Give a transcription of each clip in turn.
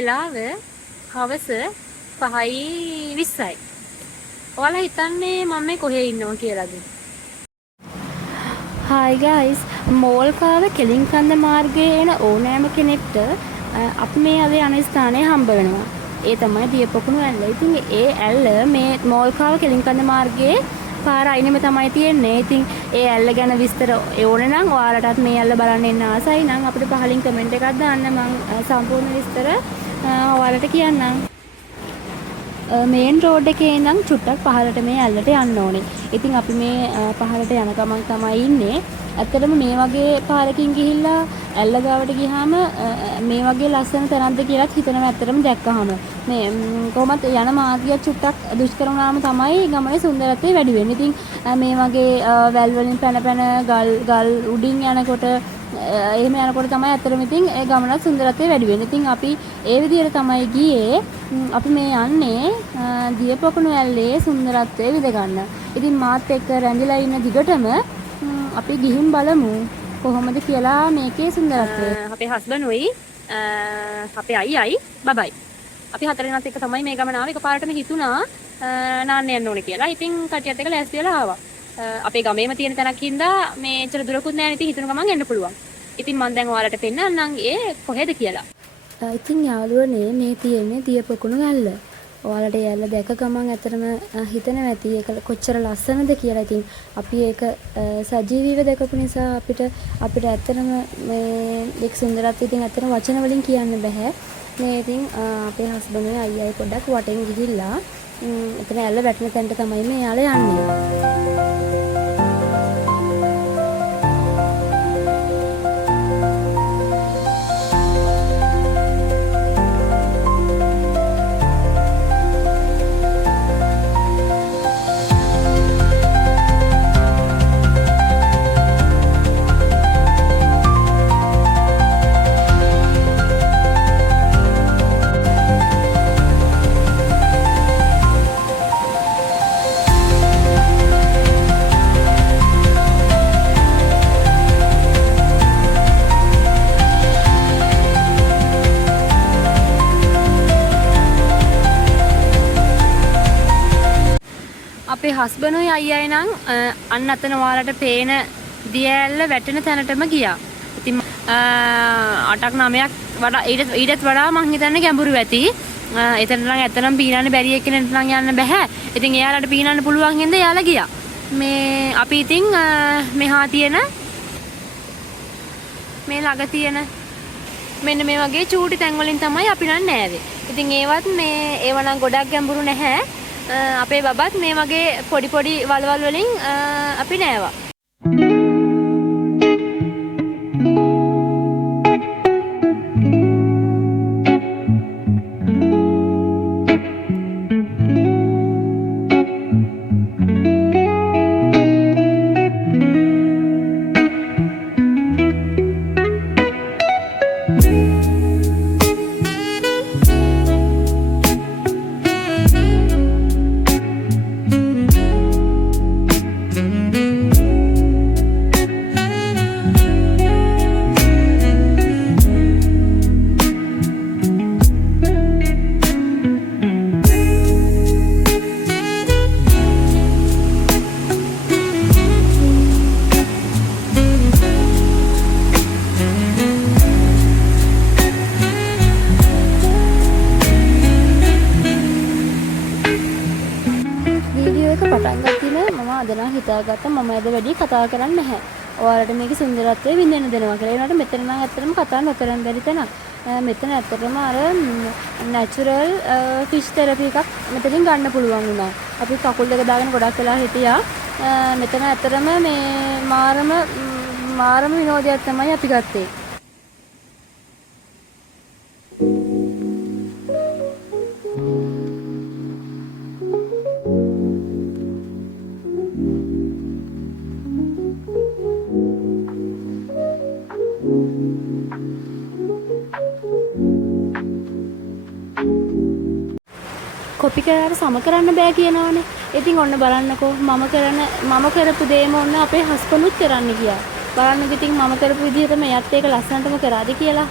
වෙලාව හවස 5:20යි. ඔයාලා හිතන්නේ මම මේ කොහේ ඉන්නවා කියලාද? Hi guys, මෝල්කාව කෙලින්කන්ද මාර්ගයේ එන ඕනෑම කෙනෙක්ට අපි මේ අද යන ස්ථානය හම්බ වෙනවා. ඒ තමයි දියපොකුණු ඇල්ල. ඉතින් ඒ ඇල්ල මේ මෝල්කාව කෙලින්කන්ද මාර්ගයේ පාර අයිනෙම තමයි තියෙන්නේ. ඉතින් ඒ ඇල්ල ගැන විස්තර ඕන නම් ඔයාලටත් මේ ඇල්ල බලන්න එන්න ආසයි නම් අපිට පහලින් කමෙන්ට් එකක් දාන්න, මම සම්පූර්ණ විස්තර ඔයාලට කියන්නම්. මේන් රෝඩ් එකේ ඉඳන් චුට්ටක් පහළට මේ ඇල්ලට යන්න ඕනේ. ඉතින් අපි මේ පහළට යන ගමන් තමයි ඉන්නේ. ඇත්තටම මේ වගේ පාරකින් ගිහිල්ලා ඇල්ල ගාවට ගියාම මේ වගේ ලස්සන තැනක්ද කියලාත් හිතනවා ඇත්තටම දැක්කහම. මේ කොහොමද යන මාර්ගය චුට්ටක් දුෂ්කර වුණාම තමයි ගමනේ සුන්දරත්වය වැඩි වෙන්නේ. ඉතින් මේ වගේ වැල් වලින් පැන ගල් උඩින් යනකොට එහෙම යනකොට තමයි ඇත්තටම ඉතින් ඒ ගමනත් සුන්දරත්වය වැඩි වෙන්නේ. ඉතින් අපි ඒ විදිහට තමයි ගියේ. අපි මේ යන්නේ දියපොකුණු ඇල්ලේ සුන්දරත්වය විඳ ගන්න. ඉතින් මාත් එක්ක රැඳිලා ඉන්න දිගටම අපි ගිහින් බලමු කොහොමද කියලා මේකේ සුන්දරත්වය. අපේ හස්බන්ඩ්යි අපේ අයියයි බබයි. අපි හතරෙනාත් එක්ක තමයි මේ ගමන ආවේ. එකපාරටම හිතුණා නාන්න යන්න ඕනේ කියලා. ඉතින් කටියත් එක්ක ලෑස්ති වෙලා ආවා. අපේ ගමේම තියෙන තැනක් හින්දා මේච්චර දුරකුත් නැහැ. ඉතින් හිතුණ ගමන් එන්න පුළුවන්. ඉතින් මම දැන් ඔයාලට පෙන්නන්නම් ඒ කොහෙද කියලා. ඉතින් යාළුවනේ මේ තියෙන්නේ දියපොකුණු ඇල්ල. ඔයාලට ඒ ඇල්ල දැක ගමන් ඇත්තටම හිතෙනවා ඇති ඒක කොච්චර ලස්සනද කියලා. ඉතින් අපි ඒක සජීවීව දැකපු නිසා අපිට ඇත්තටම මේ එක් සුන්දරත්වය ඉතින් ඇත්තටම වචන වලින් කියන්න බෑ. මේ ඉතින් අපේ හස්බන්ඩ්ගේ අයියයි පොඩ්ඩක් වටෙන් ගිහිල්ලා එතන ඇල්ල වැටෙන තැනට තමයි මේ යාළුවා යන්නේ. අපේ හස්බන්ඩ්යි අයියයි නම් අන්න අතන ඔයාලට පේන දිය ඇල්ල වැටෙන තැනටම ගියා. ඉතින් 8ක් 9ක් වඩා ඊටත් වඩා මං හිතන්නේ ගැඹුරු ඇති. එතන නම් ඇත්තනම් පීනන්න බැරි එක්කෙනෙක් නම් යන්න බෑ. ඉතින් එයාලට පීනන්න පුළුවන් හින්දා එයාලා ගියා. මේ අපි ඉතින් මෙහා තියෙන මේ ළඟ තියෙන මෙන්න මේ වගේ චූටි තැන් වලින් තමයි අපි නම් නෑවේ. ඉතින් ඒවත් ඒව නම් ගොඩක් ගැඹුරු නැහැ. අපේ බබත් මේ වගේ පොඩි වලවල් වලින් අපි නෑවා. පටන් ගත්තේ මම අද නම් හිතාගත්තා මම අද වැඩි කතා කරන්නේ නැහැ. ඔයාලට මේකේ සුන්දරත්වය විඳින්න දෙනවා කියලා. ඒ වුණාට මෙතන නම් ඇත්තටම කතා නොකරන් බැරි තැනක්. මෙතන ඇත්තටම අර නැචරල් ෆිෂ් තෙරපි එකක් මෙතනින් ගන්න පුළුවන් වුණා. අපි කකුල් දෙක දාගෙන ගොඩක් වෙලා හිටියා. මෙතන ඇත්තටම මේ මාරම විනෝදයක් තමයි අපි ගත්තේ. කොපි කරලා සම කරන්න බෑ කියනවනේ. ඉතින් ඔන්න බලන්නකෝ මම කරපු දේම ඔන්න අපේ හස්බන්ඩ්ුත් කරන්න ගියා. බලන්න ඉතින් මම කරපු විදිහට මෙයත් ඒක ලස්සනටම කරාද කියලා.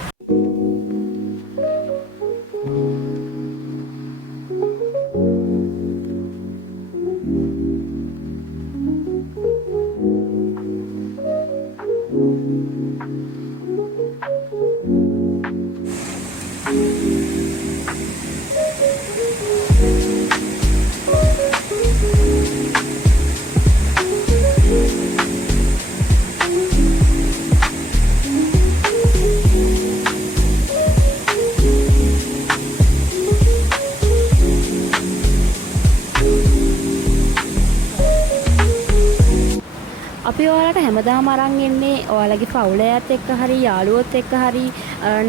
අපි ඔයාලට හැමදාම අරන් එන්නේ ඔයාලගේ පවුලයත් එක්ක හරි යාළුවොත් එක්ක හරි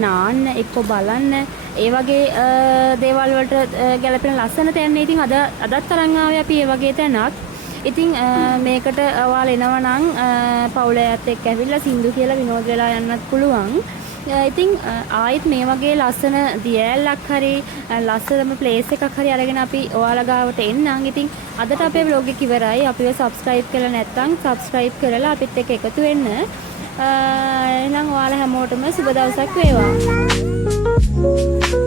නාන්න එක්ක බලන්න ඒ වගේ දේවල් වලට ගැලපෙන ලස්සන තැන්න. ඉතින් අදත් අරන් ආවේ අපි ඒ වගේ තැනක්. ඉතින් මේකට ඔයාලා එනවා නම් පවුලයත් එක්ක ඇවිල්ලා සින්දු කියලා විනෝද වෙලා යන්නත් පුළුවන්. ඉතින් ආයෙත් මේ වගේ ලස්සන දියැලක් හරි ලස්සනම ප්ලේස් එකක් හරි අරගෙන අපි ඔයාලා ගාවට එන්නම්. ඉතින් අදට අපේ vlog එක ඉවරයි. අපිව subscribe කරලා නැත්නම් subscribe කරලා අපිත් එක්ක එකතු වෙන්න. එහෙනම් ඔයාලා හැමෝටම සුබ දවසක් වේවා.